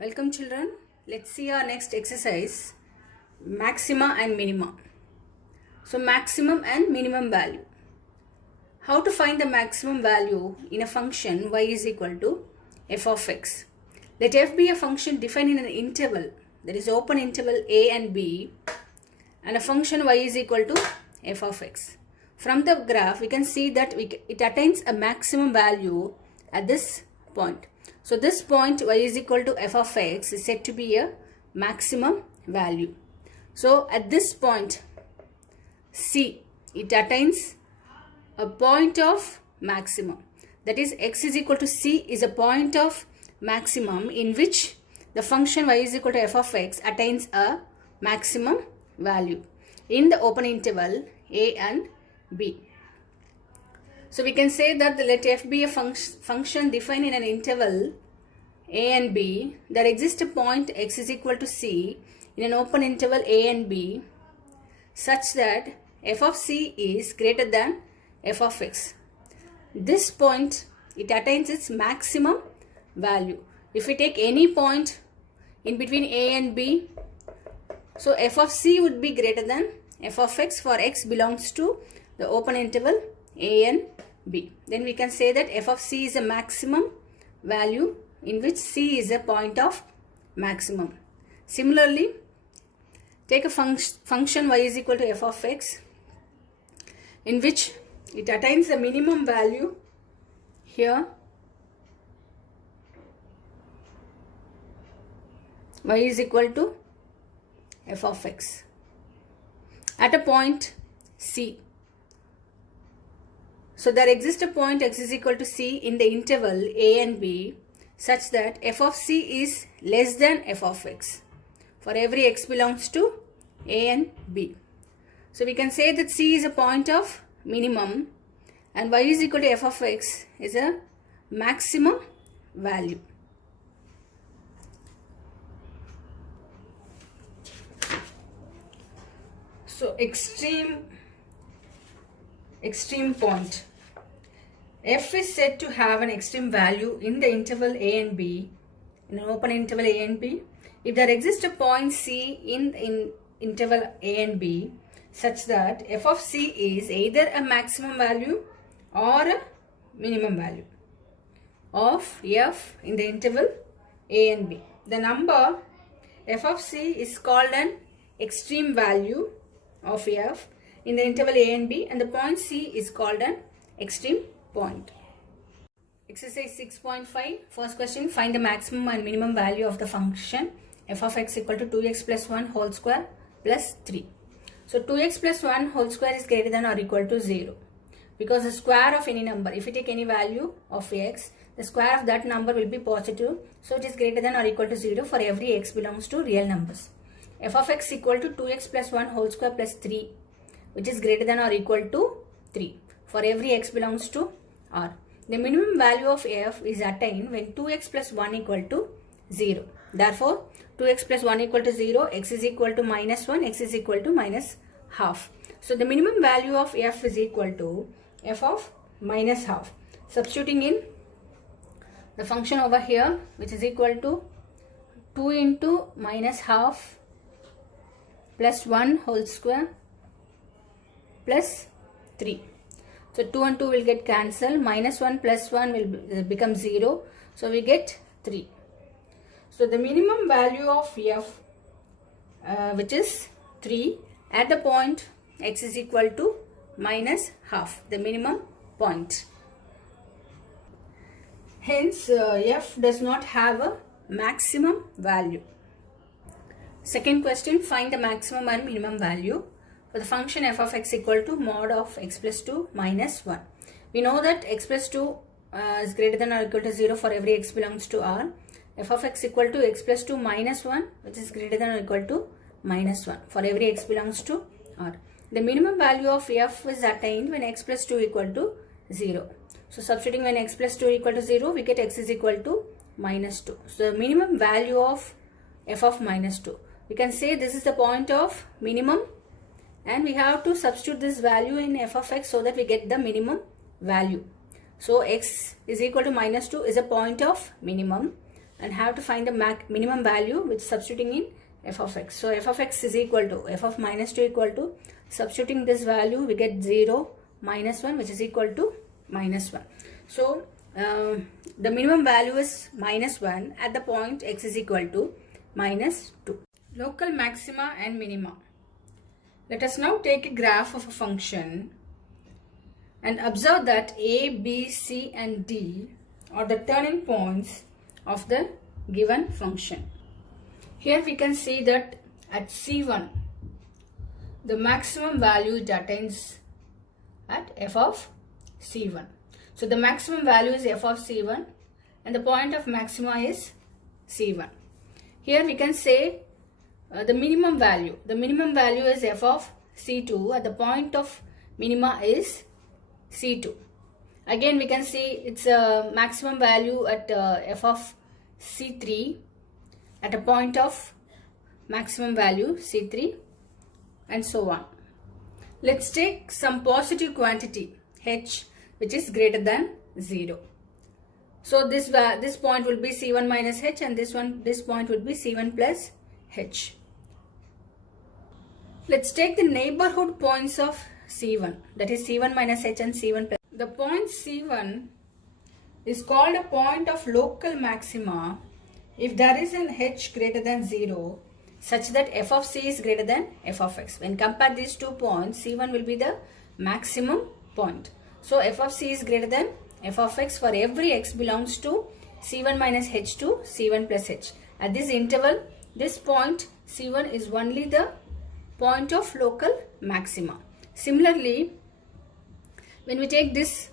Welcome children. Let's see our next exercise, maxima and minima. So maximum and minimum value. How to find the maximum value in a function y is equal to f of x. Let f be a function defined in an interval, that is open interval a and b, and a function y is equal to f of x. From the graph we can see that it attains a maximum value at this point. So this point y is equal to f of x is said to be a maximum value. So at this point C, it attains a point of maximum. That is, x is equal to C is a point of maximum in which the function y is equal to f of x attains a maximum value in the open interval a and b. So we can say that let f be a function defined in an interval a and b. There exists a point x is equal to c in an open interval a and b such that f of c is greater than f of x. This point, it attains its maximum value. If we take any point in between a and b, so f of c would be greater than f of x for x belongs to the open interval a and b. Then we can say that f of c is a maximum value in which c is a point of maximum. Similarly, take a function y is equal to f of x in which it attains the minimum value here. Y is equal to f of x at a point c. So there exists a point x is equal to c in the interval a and b such that f of c is less than f of x for every x belongs to a and b. So we can say that c is a point of minimum and y is equal to f of x is a maximum value. So extreme point. F is said to have an extreme value in the interval a and b, in an open interval a and b, if there exists a point c in interval a and b such that f of c is either a maximum value or a minimum value of f in the interval a and b. The number f of c is called an extreme value of f in the interval a and b, and the point c is called an extreme point. Exercise 6.5. First question, find the maximum and minimum value of the function f of x equal to 2x plus 1 whole square plus 3. So 2x plus 1 whole square is greater than or equal to 0 because the square of any number, if you take any value of x, the square of that number will be positive, so it is greater than or equal to 0 for every x belongs to real numbers. F of x equal to 2x plus 1 whole square plus 3, which is greater than or equal to 3 for every x belongs to R. The minimum value of f is attained when 2x plus 1 equal to 0. Therefore, 2x plus 1 equal to 0, x is equal to minus 1, x is equal to minus half. So the minimum value of f is equal to f of minus half. Substituting in the function over here, which is equal to 2 into minus half plus 1 whole square plus 3. So 2 and 2 will get cancelled. Minus 1 plus 1 will become 0. So we get 3. So the minimum value of f, which is 3, at the point x is equal to minus half, the minimum point. Hence, f does not have a maximum value. Second question, find the maximum and minimum value for the function f of x equal to mod of x plus 2 minus 1. We know that x plus 2 is greater than or equal to 0 for every x belongs to R. F of x equal to x plus 2 minus 1, which is greater than or equal to minus 1 for every x belongs to R. The minimum value of f is attained when x plus 2 equal to 0. So substituting when x plus 2 equal to 0, we get x is equal to minus 2. So the minimum value of f of minus 2. We can say this is the point of minimum and we have to substitute this value in f of x so that we get the minimum value. So x is equal to minus 2 is a point of minimum and have to find the minimum value with substituting in f of x. So f of x is equal to f of minus 2 equal to, substituting this value we get 0 minus 1, which is equal to minus 1. So the minimum value is minus 1 at the point x is equal to minus 2. Local maxima and minima. Let us now take a graph of a function and observe that a, b, c and d are the turning points of the given function. Here we can see that at c1 the maximum value it attains at f of c1. So the maximum value is f of c1 and the point of maxima is c1. Here we can say the minimum value. The minimum value is f of c2 at the point of minima is c2. Again we can see its a maximum value at f of c3 at a point of maximum value c3 and so on. Let's take some positive quantity h which is greater than 0. So this point will be c1 minus h and this point will be c1 plus h. Let's take the neighborhood points of c1, that is c1 minus h and c1 plus. The point c1 is called a point of local maxima if there is an h greater than 0 such that f of c is greater than f of x. When compare these 2 points, c1 will be the maximum point. So f of c is greater than f of x for every x belongs to c1 minus h to c1 plus h. At this interval, this point c1 is only the point of local maxima. Similarly, when we take this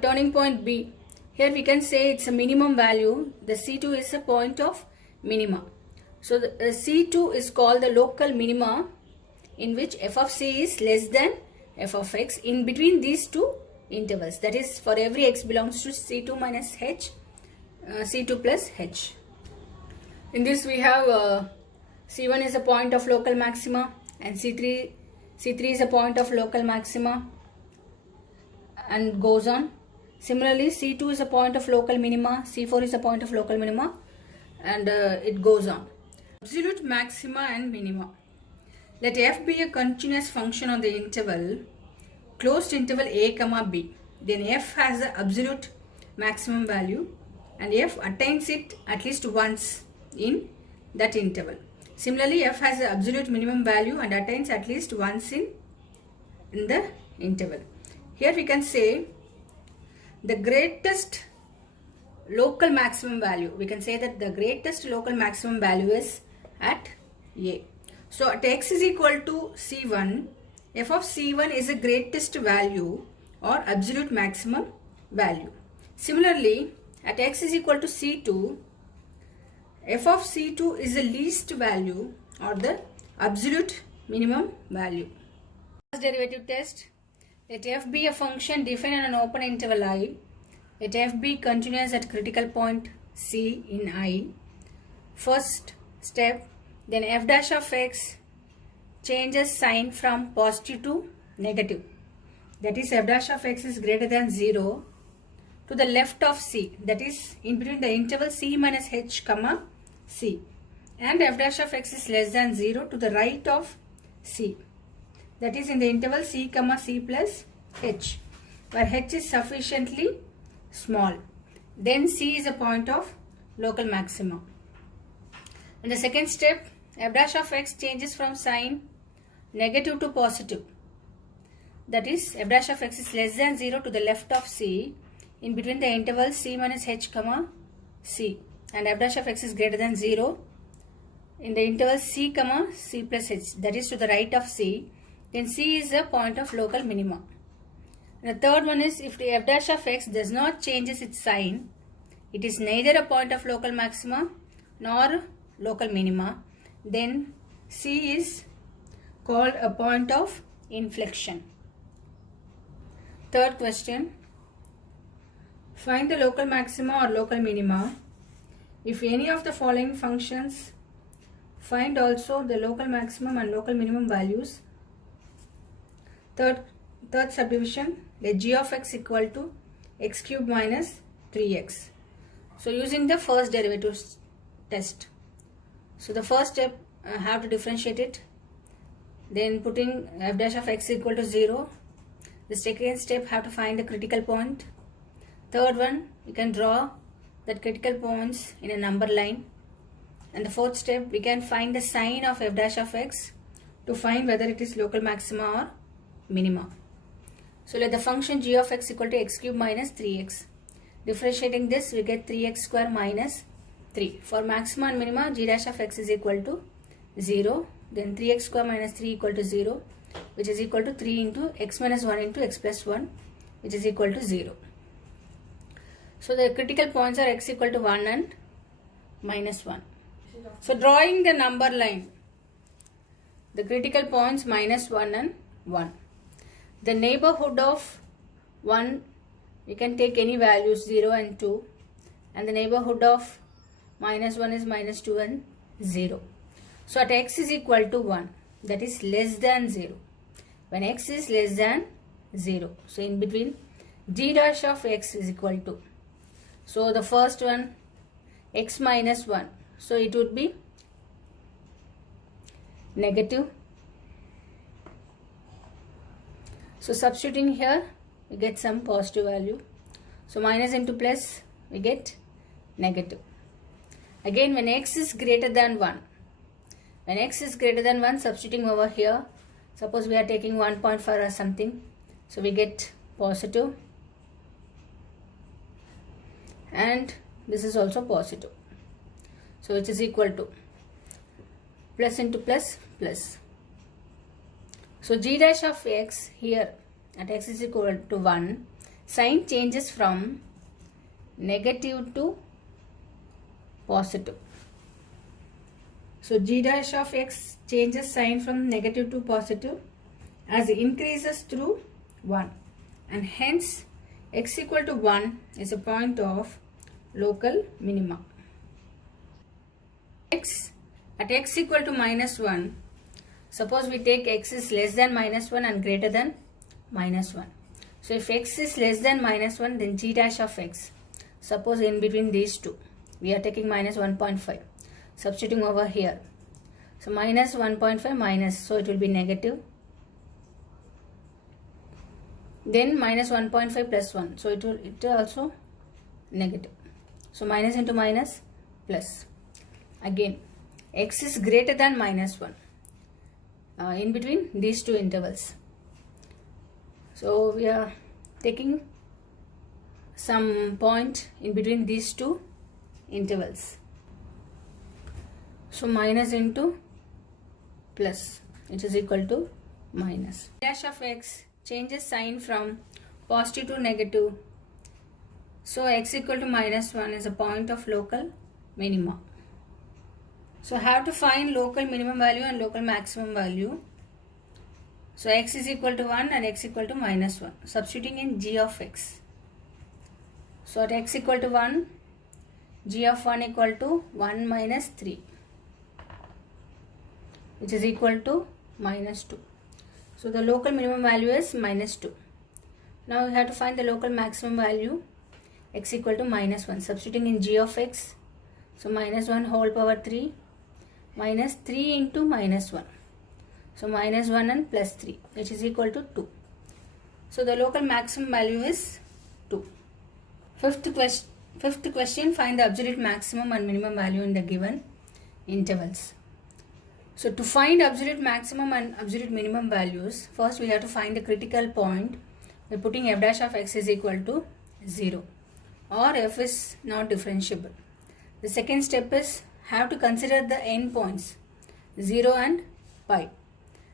turning point b, here we can say it's a minimum value. The c2 is a point of minima. So the c2 is called the local minima in which f of c is less than f of x in between these two intervals. That is, for every x belongs to c2 minus h, c2 plus h. In this we have c1 is a point of local maxima and c3 is a point of local maxima and goes on. Similarly, c2 is a point of local minima, c4 is a point of local minima and it goes on. Absolute maxima and minima. Let f be a continuous function on the interval closed interval a comma b. Then f has the absolute maximum value and f attains it at least once in that interval. Similarly, f has the absolute minimum value and attains at least once in the interval. Here we can say the greatest local maximum value. We can say that the greatest local maximum value is at a. So at x is equal to c1, f of c1 is the greatest value or absolute maximum value. Similarly, at x is equal to c2, f of c2 is the least value or the absolute minimum value. First derivative test. Let f be a function defined in an open interval I. Let f be continuous at critical point c in I. First step, then f dash of x changes sign from positive to negative. That is, f dash of x is greater than 0 to the left of c, that is in between the interval c minus h comma c, and f dash of x is less than 0 to the right of c, that is in the interval c comma c plus h, where h is sufficiently small. Then c is a point of local maxima. In the second step, f dash of x changes from sign negative to positive. That is, f dash of x is less than 0 to the left of c in between the interval c minus h comma c, and f dash of x is greater than 0 in the interval c comma c plus h, that is to the right of c. Then c is a point of local minima. And the third one is, if the f dash of x does not changes its sign, it is neither a point of local maxima nor local minima, then c is called a point of inflection. Third question, find the local maxima or local minima if any of the following functions. Find also the local maximum and local minimum values. Third subdivision, let g of x equal to x cube minus 3x. So using the first derivative test. So the first step, have to differentiate it, then putting f dash of x equal to 0. The second step, have to find the critical point. Third one, we can draw that critical points in a number line. And the fourth step, we can find the sign of f dash of x to find whether it is local maxima or minima. So let the function g of x equal to x cube minus 3x. Differentiating this, we get 3x square minus 3. For maxima and minima, g dash of x is equal to 0. Then 3x square minus 3 equal to 0, which is equal to 3 into x minus 1 into x plus 1, which is equal to 0. So the critical points are x equal to 1 and minus 1. So drawing the number line, the critical points minus 1 and 1. The neighborhood of 1, we can take any values 0 and 2. And the neighborhood of minus 1 is minus 2 and 0. So at x is equal to 1, that is less than 0. When x is less than 0, so in between g dash of x is equal to, so the first one, x minus 1, so it would be negative. So substituting here, we get some positive value. So minus into plus, we get negative. Again, when x is greater than 1, when x is greater than 1, substituting over here, suppose we are taking 1.5 or something, so we get positive, and this is also positive. So it is equal to plus into plus, plus. So g dash of x here at x is equal to 1, sign changes from negative to positive. So g dash of x changes sign from negative to positive as it increases through 1, and hence x equal to 1 is a point of local minima. At x equal to minus 1, suppose we take x is less than minus 1 and greater than minus 1. So if x is less than minus 1, then g dash of x, suppose in between these two, we are taking minus 1.5. Substituting over here, so minus 1.5 minus, so it will be negative, then minus 1.5 plus 1, so it will also negative. So minus into minus, plus. Again, x is greater than minus 1 in between these two intervals. So we are taking some point in between these two intervals. So minus into plus, it is equal to minus. Dash of x changes sign from positive to negative. So x equal to minus 1 is a point of local minima. So have to find local minimum value and local maximum value. So x is equal to 1 and x equal to minus 1. Substituting in g of x. So at x equal to 1, g of 1 equal to 1 minus 3, which is equal to minus 2. So the local minimum value is minus 2. Now we have to find the local maximum value, x equal to minus 1. Substituting in g of x, so minus 1 whole power 3 minus 3 into minus 1. So minus 1 and plus 3, which is equal to 2. So the local maximum value is 2. Fifth question, find the absolute maximum and minimum value in the given intervals. So to find absolute maximum and absolute minimum values, first we have to find the critical point by putting f dash of x is equal to 0 or f is not differentiable. The second step is have to consider the endpoints 0 and pi,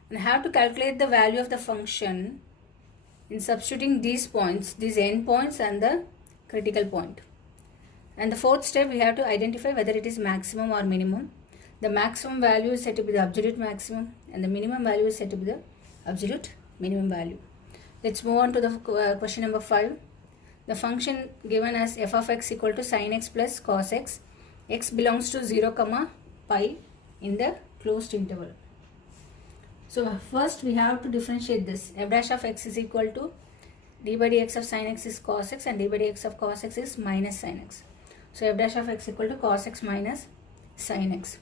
and have to calculate the value of the function in substituting these points, these endpoints and the critical point. And the fourth step, we have to identify whether it is maximum or minimum. The maximum value is said to be the absolute maximum and the minimum value is said to be the absolute minimum value. Let's move on to the question number 5. The function given as f of x equal to sin x plus cos x. X belongs to 0, pi in the closed interval. So first we have to differentiate this. F dash of x is equal to d by dx of sin x is cos x and d by dx of cos x is minus sin x. So f dash of x equal to cos x minus sin x.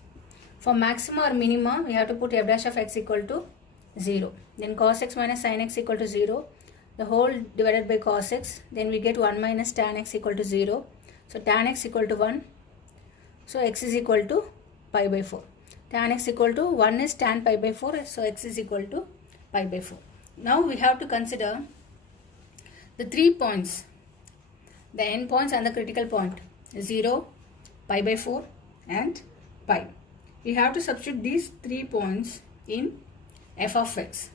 For maxima or minima, we have to put f dash of x equal to 0. Then cos x minus sin x equal to 0. The whole divided by cos x. Then we get 1 minus tan x equal to 0. So tan x equal to 1. So x is equal to pi by 4. Tan x equal to 1 is tan pi by 4. So x is equal to pi by 4. Now we have to consider the 3 points. The end points and the critical point. 0, pi by 4 and pi. We have to substitute these 3 points in f of x.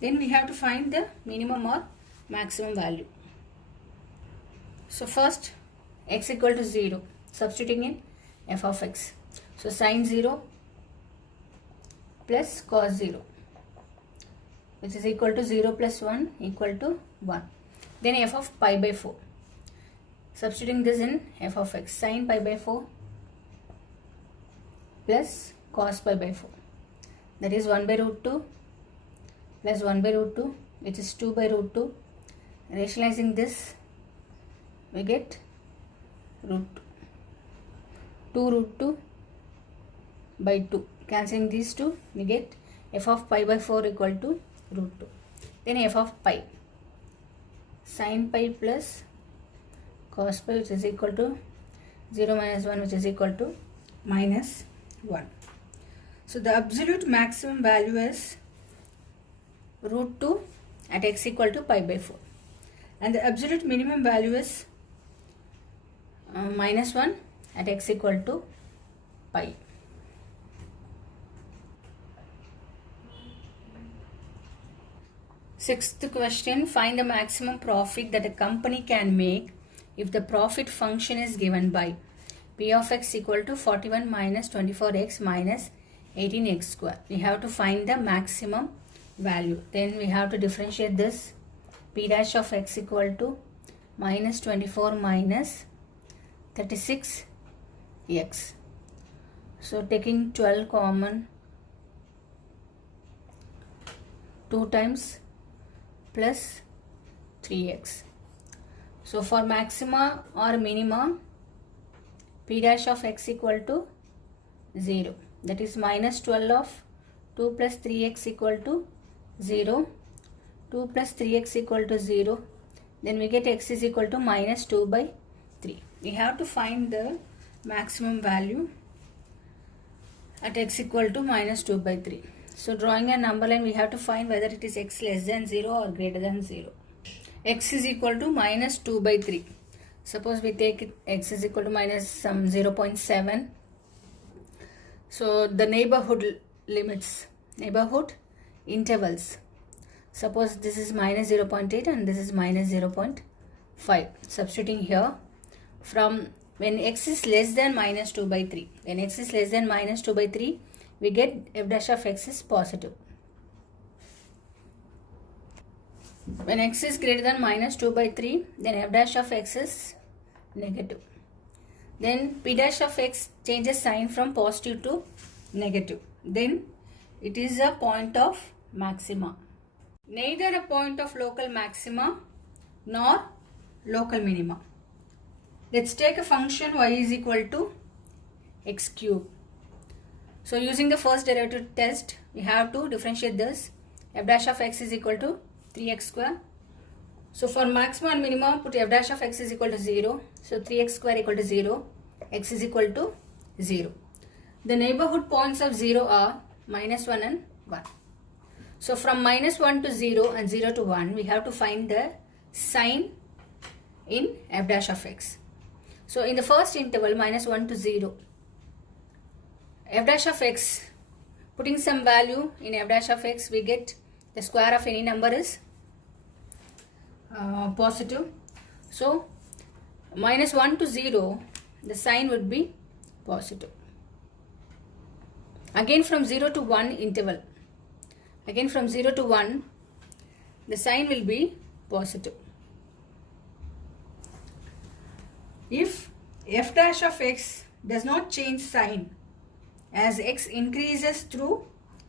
Then we have to find the minimum or maximum value. So first x equal to 0, substituting in f of x. So sin 0 plus cos 0, which is equal to 0 plus 1 equal to 1. Then f of pi by 4. Substituting this in f of x. Sin pi by 4 plus cos pi by 4. That is 1 by root 2 plus 1 by root 2, which is 2 by root 2. Rationalizing this, we get root 2 root 2 by 2. Cancelling these two, we get f of pi by 4 equal to root 2. Then f of pi. Sin pi plus cos pi, which is equal to 0 minus 1, which is equal to minus 1. So the absolute maximum value is root 2 at x equal to pi by 4. And the absolute minimum value is minus 1 at x equal to pi. Sixth question, find the maximum profit that a company can make if the profit function is given by p of x equal to 41 minus 24x minus 18x square. We have to find the maximum value. Then we have to differentiate this. P dash of x equal to minus 24 minus 36x. So taking 12 common, 2 times plus 3x. So for maxima or minima, p dash of x equal to 0. That is minus 12 of 2 plus 3x equal to 0. 2 plus 3x equal to 0. Then we get x is equal to minus 2 by 3. We have to find the maximum value at x equal to minus 2 by 3. So drawing a number line, we have to find whether it is x less than 0 or greater than 0. X is equal to minus 2 by 3. Suppose we take it, x is equal to minus some 0.7. So the neighborhood limits, neighborhood intervals. Suppose this is minus 0.8 and this is minus 0.5. Substituting here, from when x is less than minus 2 by 3. When x is less than minus 2 by 3, we get f dash of x is positive. When x is greater than minus 2 by 3, then f dash of x is negative. Then p dash of x changes sign from positive to negative. Then it is a point of maxima. Neither a point of local maxima nor local minima. Let's take a function y is equal to x cube. So using the first derivative test, we have to differentiate this. F dash of x is equal to 3x square. So for maxima and minima, put f dash of x is equal to 0. So 3x square equal to 0. X is equal to 0. The neighborhood points of 0 are minus 1 and 1. So from minus 1 to 0 and 0 to 1, we have to find the sign in f dash of x. So in the first interval, minus 1 to 0, f dash of x, putting some value in f dash of x, we get the square of any number is positive. So minus 1 to 0, the sign would be positive. Again from 0 to 1 interval, again from 0 to 1, the sign will be positive. If f dash of x does not change sign as x increases through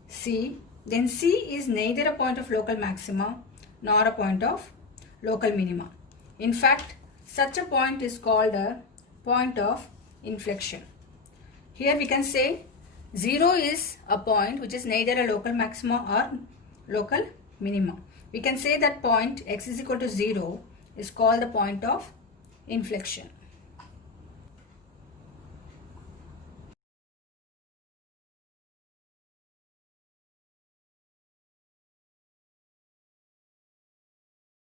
c, then c is neither a point of local maxima nor a point of local minima. In fact, such a point is called a point of inflection. Here we can say 0 is a point which is neither a local maxima or local minima. We can say that point x is equal to 0 is called the point of inflection.